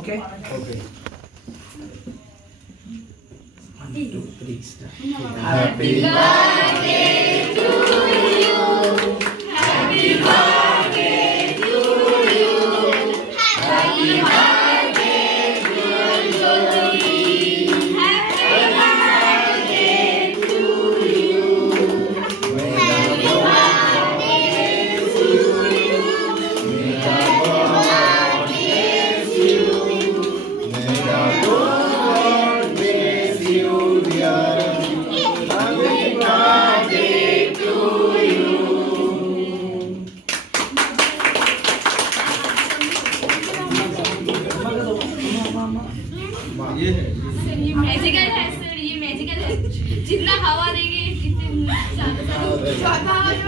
Okay? Okay. 1, 2, 3, start. Happy birthday to you. Happy birthday to you. Happy birthday to you. Happy birthday to you. Happy birthday to you. May the Lord bless you. May the Lord bless you, dear. Happy birthday to you. ये मैजिकल है सर, ये मैजिकल है। जितना हवा देंगे जितना ज्यादा हवा में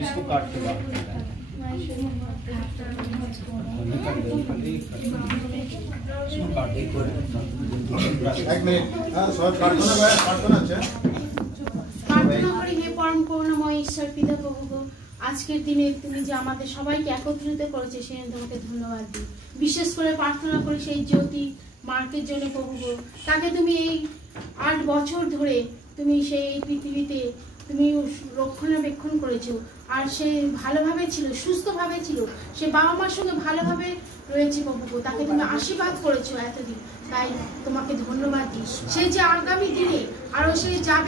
इसको काट के बाहर एक मिनट हाँ सब काटो ना भाई काटो ना अच्छा প্রার্থনা করি হে পরম করুণাময় ঈশ্বর পিতা প্রভু গো, আজকের দিনে তুমি যে আমাদের সবাইকে একত্রিত করেছে সেই জন্য তোমাকে ধন্যবাদ দিই। বিশেষ করে প্রার্থনা করি সেই জ্যোতি মার্কের জন্য প্রভু গো, তাকে তুমি এই 8 বছর ধরে তুমি সেই পৃথিবীতে তুমি রক্ষণাবেক্ষণ করেছো, আর সে ভালোভাবে ছিল, সুস্থভাবে ছিল, সে বাবা মার সঙ্গে ভালোভাবে রয়েছে প্রভু গো, তাকে তুমি আশীর্বাদ করেছো এতদিন, তাই তোমাকে ধন্যবাদ দিই। সে যে আগামী দিনে আরো সে যাবে।